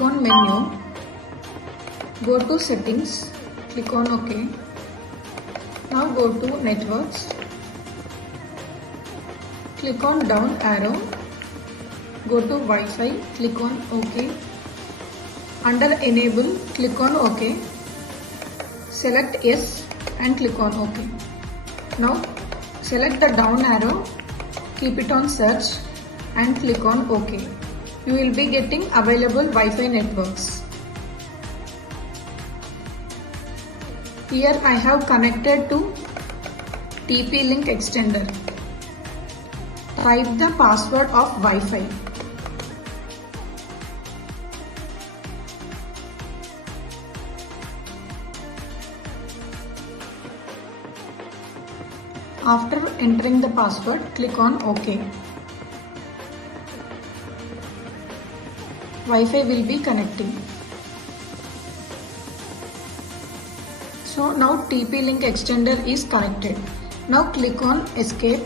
click on menu, go to settings, click on OK. Now go to networks, click on down arrow, go to Wi-Fi, click on OK. Under enable, click on OK, select yes and click on OK. Now select the down arrow, keep it on search and click on OK. You will be getting available Wi-Fi networks. Here I have connected to TP-Link extender. Type the password of Wi-Fi. After entering the password, click on OK. Wi-Fi will be connecting. So now TP-Link extender is connected. Now click on escape.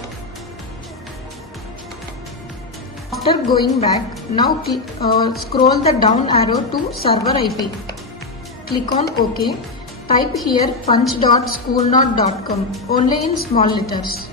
After going back, now scroll the down arrow to server IP. Click on OK. Type here punch.schoolknot.com only in small letters.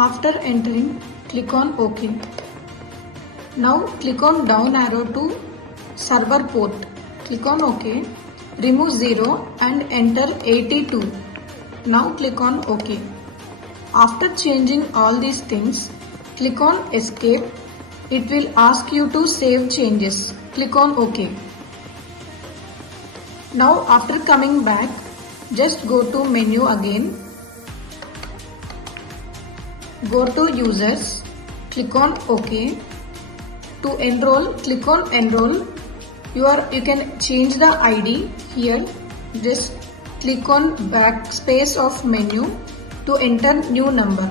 After entering, click on OK. Now click on down arrow to server port. Click on OK. Remove 0 and enter 82. Now click on OK. After changing all these things, click on escape. It will ask you to save changes. Click on OK. Now after coming back, just go to menu again. Go to users, click on OK. To enroll, click on enroll. You can change the ID here. Just click on backspace of menu to enter new number.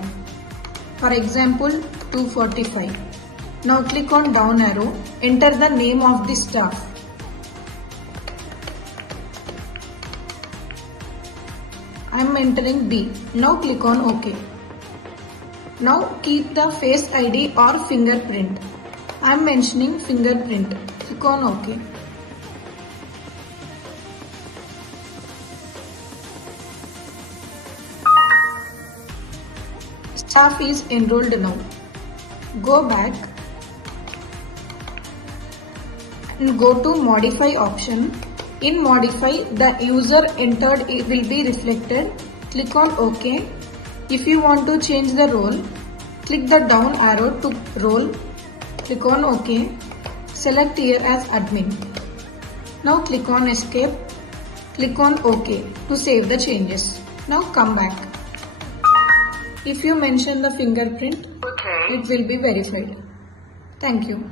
For example, 245. Now click on down arrow. Enter the name of the staff. I am entering B. Now click on OK. Now keep the face ID or fingerprint. I am mentioning fingerprint. Click on OK. Staff is enrolled now. Go back and go to modify option. In modify, the user entered will be reflected. Click on OK. If you want to change the role, click the down arrow to role. Click on OK. Select here as admin. Now click on escape. Click on OK to save the changes. Now come back. If you mention the fingerprint, it will be verified. Thank you.